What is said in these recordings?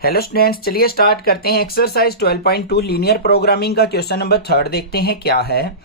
Hello students, चलिए start करते हैं। एक्सरसाइज 12.2 लीनियर प्रोग्रामिंग का क्वेश्चन नंबर 3 देखते हैं क्या है।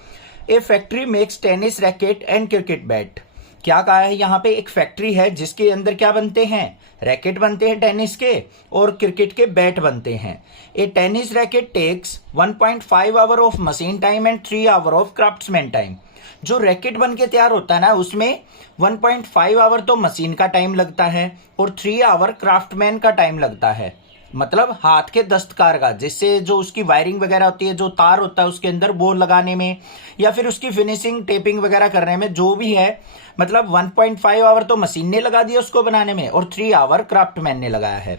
A factory makes tennis racket and cricket bat. क्या कहा है यहाँ पे, एक फैक्ट्री है जिसके अंदर क्या बनते हैं, रैकेट बनते हैं टेनिस के और क्रिकेट के बैट बनते हैं। A tennis racket takes 1.5 hour of machine time and 3 hour of craftsman time. जो रैकेट बन के तैयार होता है ना, उसमें 1.5 आवर तो मशीन का टाइम लगता है और 3 आवर क्राफ्टमैन का टाइम लगता है, मतलब हाथ के दस्तकार का, जिससे जो उसकी वायरिंग वगैरह होती है, जो तार होता है उसके अंदर वो लगाने में या फिर उसकी फिनिशिंग टेपिंग वगैरह करने में, जो भी है, मतलब 1.5 आवर तो मशीन ने लगा दिया उसको बनाने में और 3 आवर क्राफ्टमैन ने लगाया है।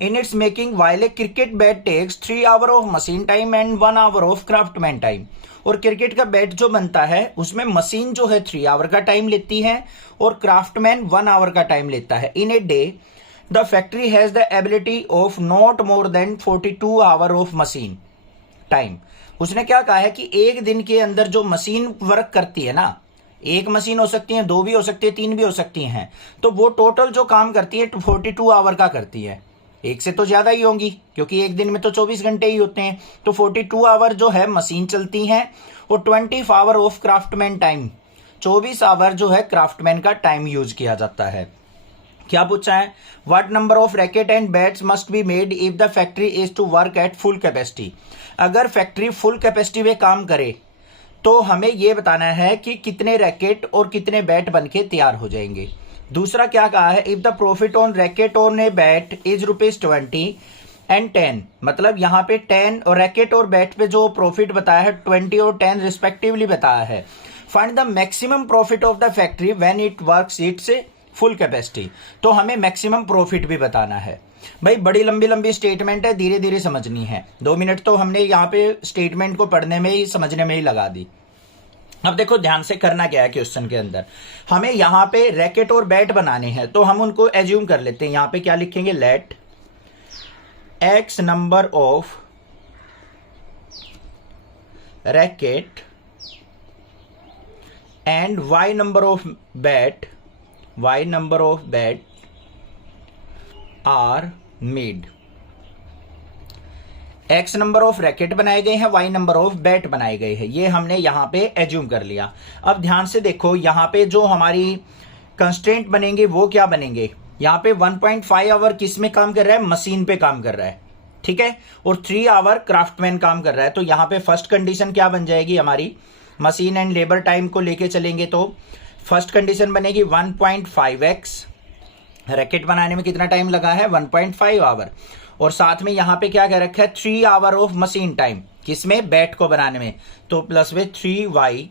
In its making while a cricket bat takes 3 hour of machine time and 1 hour of craftsman time. और क्रिकेट का बैट जो बनता है उसमें मशीन जो है 3 आवर का टाइम लेती है और क्राफ्टमैन 1 आवर का टाइम लेता है। In a day the factory has the ability of not more than 42 hour of machine time. उसने क्या कहा है कि एक दिन के अंदर जो मशीन वर्क करती है ना, एक मशीन हो सकती है, 2 भी हो सकती है, 3 भी हो सकती हैं, तो वो टोटल जो काम करती है 42 आवर का करती है। एक से तो ज्यादा ही होंगी क्योंकि एक दिन में तो 24 घंटे ही होते हैं। तो 42 आवर जो है मशीन चलती हैं और 20 hour of craftsman time, 24 hour जो है क्राफ्टमैन का टाइम यूज किया जाता है। क्या पूछा है, what number of racket and bats must be made if the factory is to work at full capacity. अगर फैक्ट्री फुल कैपेसिटी में काम करे तो हमें यह बताना है कि कितने रैकेट और कितने बैट बनके तैयार हो जाएंगे। दूसरा क्या कहा है, if the profit on racket on a bat is ₹20 and 10, मतलब यहाँ पे 10 और रैकेट और बैट पे जो प्रॉफिट बताया है 20 और 10 रिस्पेक्टिवली बताया है। Find the maximum profit of the factory when it works it's full capacity. तो हमें मैक्सिमम प्रॉफिट भी बताना है। भाई बड़ी लंबी लंबी स्टेटमेंट है, धीरे धीरे समझनी है। 2 मिनट तो हमने यहाँ पे स्टेटमेंट को पढ़ने में ही, समझने में ही लगा दी। अब देखो ध्यान से करना क्या है, क्वेश्चन के अंदर हमें यहाँ पे रैकेट और बैट बनाने हैं, तो हम उनको एज्यूम कर लेते हैं। यहाँ पे क्या लिखेंगे, let X number of racket and Y number of bat, y number of bat are made। x number of racket बनाए गए हैं, y नंबर ऑफ बैट बनाए गए हैं, ये हमने यहां पे एज्यूम कर लिया। अब ध्यान से देखो, यहां पे जो हमारी कंस्ट्रेंट बनेंगे वो क्या बनेंगे, यहां पे 1.5 आवर किस में काम कर रहा है, मशीन पे काम कर रहा है, ठीक है, और 3 आवर क्राफ्टमैन काम कर रहा है। तो यहां पे फर्स्ट कंडीशन क्या बन जाएगी हमारी, मशीन एंड लेबर टाइम को लेके चलेंगे तो फर्स्ट कंडीशन बनेगी 1.5x, रैकेट बनाने में कितना टाइम लगा है 1.5 आवर, और साथ में यहां पे क्या कह रखा है 3 आवर ऑफ मशीन टाइम, किसमें, बैट को बनाने में, तो प्लस में 3y,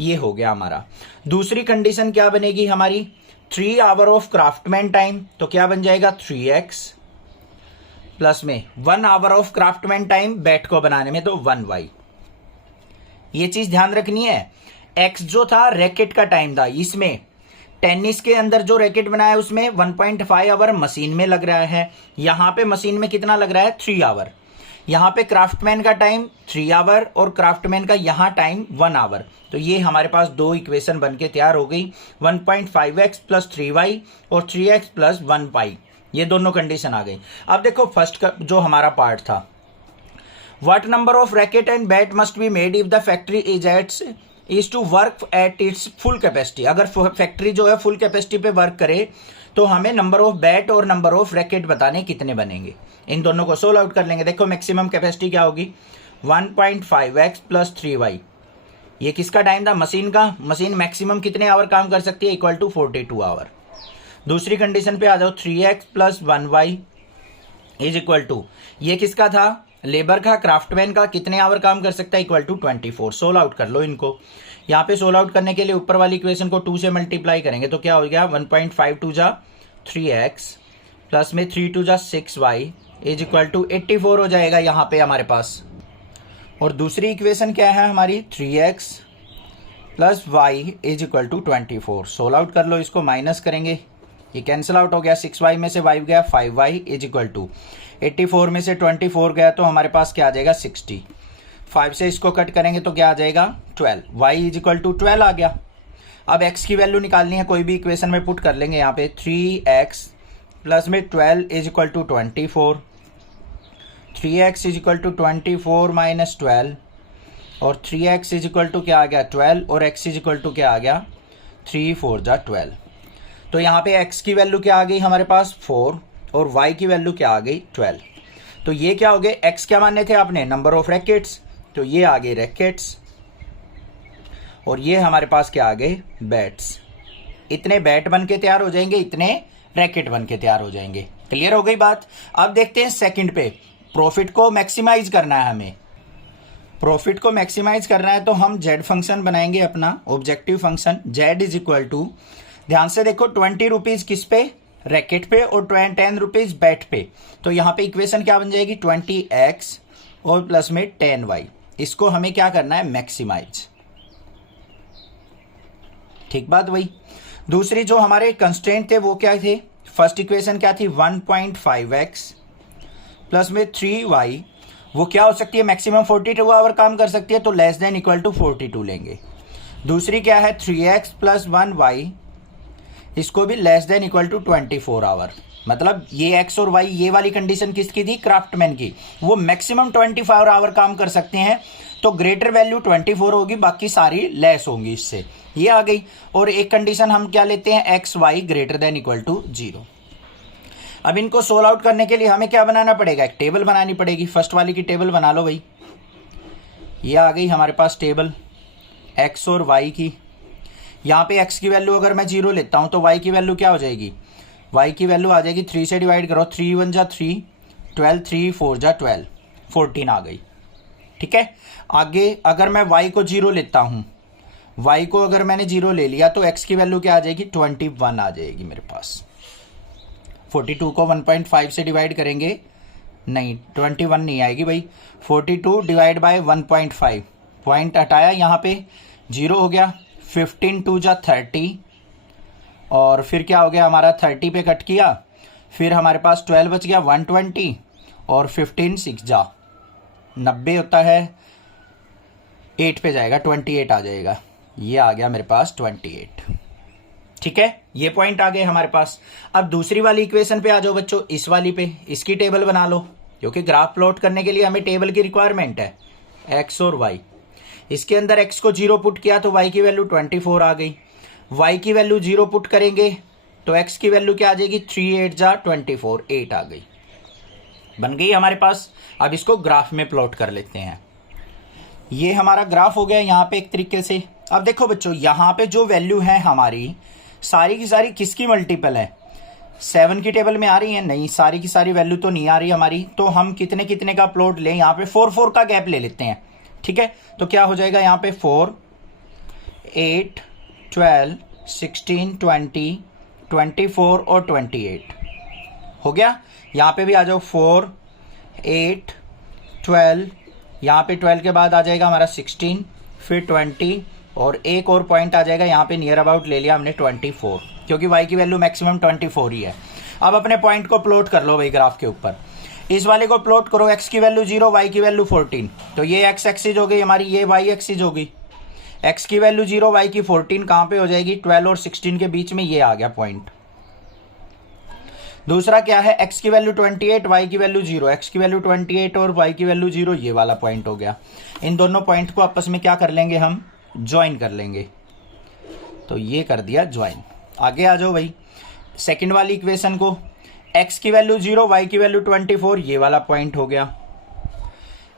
ये हो गया हमारा। दूसरी कंडीशन क्या बनेगी हमारी, 3 आवर ऑफ क्राफ्टमैन टाइम, तो क्या बन जाएगा 3x, प्लस में 1 hour of craftsman time bat को बनाने में, तो 1y। ये चीज ध्यान रखनी है। एक्स जो था रैकेट का टाइम था, इसमें टेनिस के अंदर जो रैकेट बनाया है उसमें 1.5 आवर मशीन में लग रहा है, यहां पे मशीन में कितना लग रहा है 3 आवर। यहां पे क्राफ्टमैन का टाइम 3 आवर और क्राफ्टमैन का यहां टाइम 1 आवर। तो ये हमारे पास 2 इक्वेशन बनके तैयार हो गई, 1.5x प्लस 3y और 3x प्लस 1y, ये दोनों कंडीशन आ गई। अब देखो फर्स्ट का जो हमारा पार्ट था, what number of racket and bat must be made if the factory is to work at its full capacity. अगर फैक्ट्री जो है फुल कैपेसिटी पे वर्क करे तो हमें नंबर ऑफ बैट और नंबर ऑफ रैकेट बताने कितने बनेंगे। इन दोनों को सोल्व आउट कर लेंगे। देखो मैक्सिमम कैपेसिटी क्या होगी, 1.5x प्लस 3y, ये किसका टाइम था, मशीन का। मशीन मैक्सिमम कितने आवर काम कर सकती है, इक्वल टू 42 आवर। दूसरी कंडीशन पे आ जाओ, 3x plus 1y is equal to, ये किसका था, लेबर का, क्राफ्टमैन का, कितने आवर काम कर सकता है, इक्वल टू 24। सोल्व आउट कर लो इनको। यहाँ पे सोल्व आउट करने के लिए ऊपर वाली इक्वेशन को 2 से मल्टीप्लाई करेंगे तो क्या हो गया, 1.5 2 जा 3x प्लस में 3 2 जा 6y इज इक्वल टू 84 हो जाएगा यहाँ पे हमारे पास। और दूसरी इक्वेशन क्या है हमारी, 3x plus y is equal to 24। Solve out कर लो, इसको माइनस करेंगे, ये कैंसिल आउट हो गया, 6y में से y गया, 5y इज इक्वल टू 84 में से 24 गया तो हमारे पास क्या आ जाएगा 60। 5 से इसको कट करेंगे तो क्या आ जाएगा 12, y इज इक्वल टू 12 आ गया। अब x की वैल्यू निकालनी है, कोई भी इक्वेशन में पुट कर लेंगे। यहाँ पे 3x प्लस में 12 is equal to 24, 3x is equal to 24 minus 12, और 3x इज इक्वल टू क्या आ गया 12, और x इज इक्वल टू क्या आ गया 3 4 जा 12। तो यहाँ पे x की वैल्यू क्या आ गई हमारे पास 4, और y की वैल्यू क्या आ गई 12। तो ये क्या हो गए, x क्या माने थे आपने, नंबर ऑफ रैकेट्स, तो ये आ गए रैकेट्स, और ये हमारे पास क्या आ गए बैट्स। इतने बैट बन के तैयार हो जाएंगे, इतने रैकेट बन के तैयार हो जाएंगे। क्लियर हो गई बात। अब देखते हैं सेकंड पे, प्रॉफिट को मैक्सिमाइज करना है हमें। प्रॉफिट को मैक्सिमाइज करना है तो हम z फंक्शन बनाएंगे अपना objective function. z is equal to, ध्यान से देखो 20 रुपीज किस पे, रैकेट पे, और 10 रुपीज बैट पे। तो यहाँ पे इक्वेशन क्या बन जाएगी 20x और प्लस में 10y। इसको हमें क्या करना है मैक्सिमाइज। ठीक बात वही। दूसरी जो हमारे कंस्ट्रेंट थे वो क्या थे, फर्स्ट इक्वेशन क्या थी 1.5x प्लस में 3y, वो क्या हो सकती है मैक्सिमम 42 आवर काम कर सकती है, तो लेस देन इक्वल टू 42 लेंगे। दूसरी क्या है 3x प्लस 1y, इसको भी less than equal to 24 hour. मतलब ये x और y, ये वाली कंडीशन किसकी थी क्राफ्टमैन की, वो मैक्सिमम 24 आवर काम कर सकते हैं, तो ग्रेटर वैल्यू 24 होगी, बाकी सारी लेस होंगी इससे, ये आ गई। और एक कंडीशन हम क्या लेते हैं x y greater than equal to 0। अब इनको सोल्व आउट करने के लिए हमें क्या बनाना पड़ेगा, एक टेबल बनानी पड़ेगी। फर्स्ट वाली की टेबल बना लो भाई, ये आ गई हमारे पास टेबल एक्स और वाई की। यहाँ पे एक्स की वैल्यू अगर मैं 0 लेता हूँ तो वाई की वैल्यू क्या हो जाएगी, वाई की वैल्यू आ जाएगी 3 से डिवाइड करो, 3 1 जा 3, 12 3 4 जा 12, 14 आ गई। ठीक है, आगे अगर मैं y को 0 लेता हूं, y को अगर मैंने 0 ले लिया तो x की वैल्यू क्या आ जाएगी 21 आ जाएगी मेरे पास। 42 को 1.5 से डिवाइड करेंगे, नहीं 21 नहीं आएगी भाई, 42 डिवाइड बाय 1.5, पॉइंट हटाया यहाँ पे 0 हो गया, 15 2 जा 30, और फिर क्या हो गया हमारा 30 पे कट किया, फिर हमारे पास 12 बच गया 120, और 15 6 जा 90 होता है, 8 पे जाएगा 28 आ जाएगा, ये आ गया मेरे पास 28। ठीक है, ये पॉइंट आ गए हमारे पास। अब दूसरी वाली इक्वेशन पे आ जाओ बच्चों, इस वाली पे, इसकी टेबल बना लो, क्योंकि ग्राफ प्लॉट करने के लिए हमें टेबल की रिक्वायरमेंट है। एक्स और वाई, इसके अंदर एक्स को 0 पुट किया तो वाई की वैल्यू 24 आ गई, वाई की वैल्यू 0 पुट करेंगे तो एक्स की वैल्यू क्या आ जाएगी 3 8 जा 24, 8 आ गई, बन गई हमारे पास। अब इसको ग्राफ में प्लॉट कर लेते हैं। ये हमारा ग्राफ हो गया यहाँ पे एक तरीके से। अब देखो बच्चों, यहाँ पे जो वैल्यू है हमारी सारी की सारी किसकी मल्टीपल है, 7 की टेबल में आ रही है, नहीं सारी की सारी वैल्यू तो नहीं आ रही हमारी, तो हम कितने कितने का प्लॉट लें, यहाँ पे 4 4 का गैप ले लेते हैं। ठीक है, तो क्या हो जाएगा यहाँ पे 4 8 12 16 20 24 और 28 हो गया। यहाँ पे भी आ जाओ 4 8 12, यहाँ पे 12 के बाद आ जाएगा हमारा 16, फिर 20, और एक और पॉइंट आ जाएगा यहाँ पे नियर अबाउट ले लिया हमने 24, क्योंकि y की वैल्यू मैक्सिमम 24 ही है। अब अपने पॉइंट को प्लॉट कर लो भाई ग्राफ के ऊपर, इस वाले को प्लॉट करो, x की वैल्यू 0 y की वैल्यू 14, तो ये x एक्सिस हो गई हमारी, ये y एक्सिस हो गई। x की वैल्यू 0 y की 14 कहाँ पे हो जाएगी 12 और 16 के बीच में, ये आ गया पॉइंट। दूसरा क्या है x की वैल्यू 28 y की वैल्यू 0, x की वैल्यू 28 और y की वैल्यू 0, ये वाला पॉइंट हो गया। इन दोनों पॉइंट को आपस में क्या कर लेंगे हम, ज्वाइन कर लेंगे, तो ये कर दिया ज्वाइन। आगे आ जाओ भाई, सेकंड वाली इक्वेशन को, x की वैल्यू 0 y की वैल्यू 24, ये वाला पॉइंट हो गया,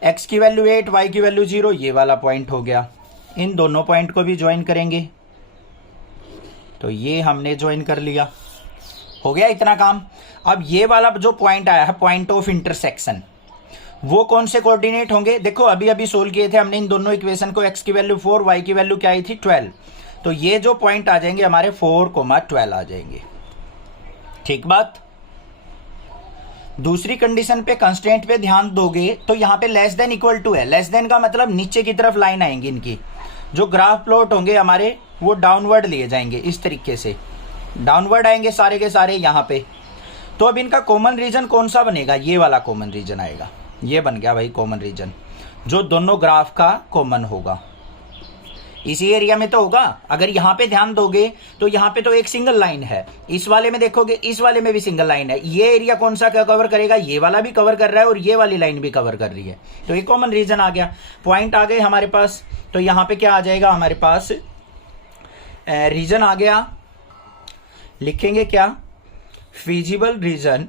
x की वैल्यू 8 y की वैल्यू 0, ये वाला पॉइंट हो गया। इन दोनों पॉइंट को भी ज्वाइन करेंगे, तो ये हमने ज्वाइन कर लिया, हो गया इतना काम। अब ये वाला जो पॉइंट आया है पॉइंट ऑफ इंटरसेक्शन, वो कौन से कोऑर्डिनेट होंगे, देखो अभी अभी सोल्व किए थे हमने इन दोनों इक्वेशन को, x की वैल्यू 4 y की वैल्यू क्या आई थी 12, तो ये जो पॉइंट आ जाएंगे हमारे 4,12 आ जाएंगे। ठीक बात। दूसरी कंडीशन पे कंस्ट्रेंट पे ध्यान दोगे तो यहाँ पे लेस देन इक्वल टू है, लेस देन का मतलब नीचे की तरफ लाइन आएंगी, इनकी जो ग्राफ प्लॉट होंगे हमारे वो डाउनवर्ड लिए जाएंगे, इस तरीके से डाउनवर्ड आएंगे सारे के सारे यहाँ पे। तो अब इनका कॉमन रीजन कौन सा बनेगा, ये वाला कॉमन रीजन आएगा, ये बन गया भाई कॉमन रीजन, जो दोनों ग्राफ का कॉमन होगा। इसी एरिया में तो होगा। अगर यहां पे ध्यान दोगे तो यहां पे तो एक सिंगल लाइन है, इस वाले में देखोगे इस वाले में भी सिंगल लाइन है। ये एरिया कौन सा क्या कवर करेगा, ये वाला भी कवर कर रहा है और ये वाली लाइन भी कवर कर रही है, तो ये कॉमन रीजन आ गया। पॉइंट आ गए हमारे पास, तो यहां पे क्या आ जाएगा हमारे पास, रीजन आ गया। लिखेंगे क्या, feasible region,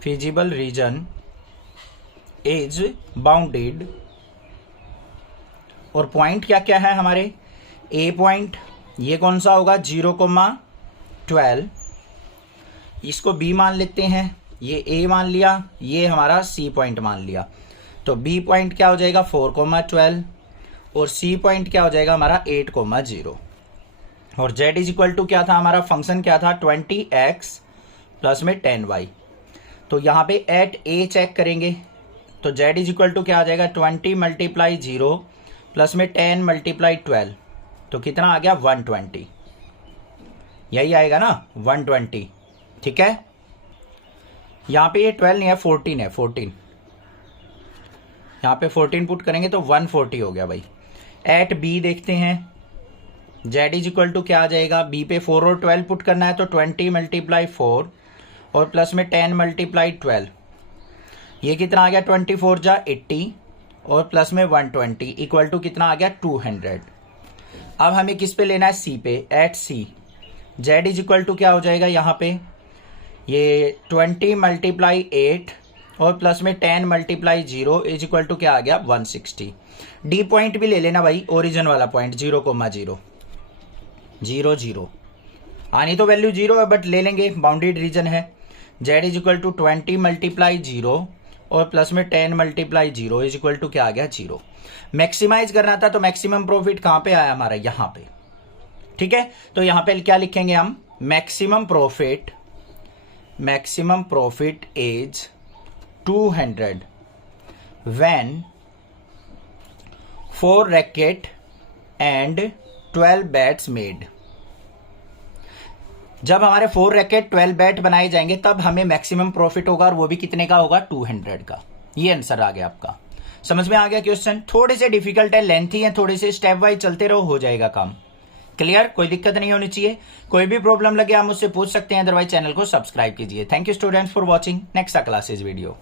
feasible region is bounded. और पॉइंट क्या क्या है हमारे, ए पॉइंट, ये कौन सा होगा 0,12, इसको बी मान लेते हैं, ये ए मान लिया, ये हमारा सी पॉइंट मान लिया। तो बी पॉइंट क्या हो जाएगा 4,12 और सी पॉइंट क्या हो जाएगा हमारा 8,0। और z इज इक्वल टू क्या था हमारा, फंक्शन क्या था 20x प्लस में 10y। तो यहाँ पे एट ए चेक करेंगे तो z इज इक्वल टू क्या आ जाएगा 20 मल्टीप्लाई 0 प्लस में 10 मल्टीप्लाई 12, तो कितना आ गया 120, यही आएगा ना 120। ठीक है, यहाँ पे ये 12 नहीं है 14 है, 14, यहाँ पे 14 पुट करेंगे तो 140 हो गया भाई। एट बी देखते हैं, z इज इक्वल टू क्या आ जाएगा, b पे 4 और 12 पुट करना है तो 20 मल्टीप्लाई 4 और प्लस में 10 मल्टीप्लाई 12, ये कितना आ गया 24 जा 80 और प्लस में 120 इक्वल टू कितना आ गया 200। अब हमें किस पे लेना है, सी पे, at C z is equal to क्या हो जाएगा यहाँ पे, ये 20 मल्टीप्लाई 8 और प्लस में 10 मल्टीप्लाई 0 इज इक्वल टू क्या आ गया 160। डी पॉइंट भी ले लेना भाई, ओरिजिन वाला पॉइंट 0,0 0 0 आनी तो वैल्यू 0 है बट ले लेंगे, बाउंडेड रीजन है। z is equal to 20 multiply 0 और प्लस में 10 मल्टीप्लाई 0 इज इक्वल टू क्या आ गया 0। मैक्सिमाइज करना था तो मैक्सिमम प्रॉफिट कहां पे आया हमारा, यहां पे। ठीक है, तो यहां पे क्या लिखेंगे हम, maximum profit is 200 when 4 racket and 12 bats made. जब हमारे 4 रैकेट 12 बैट बनाए जाएंगे तब हमें मैक्सिमम प्रॉफिट होगा, और वो भी कितने का होगा 200 का। ये आंसर आ गया आपका, समझ में आ गया क्वेश्चन। थोड़े से डिफिकल्ट है, लेंथी है, थोड़े से स्टेप वाइज चलते रहो, हो जाएगा काम क्लियर, कोई दिक्कत नहीं होनी चाहिए। कोई भी प्रॉब्लम लगे आप मुझसे पूछ सकते हैं, अदरवाइज चैनल को सब्सक्राइब कीजिए। Thank you students for watching, next classes video.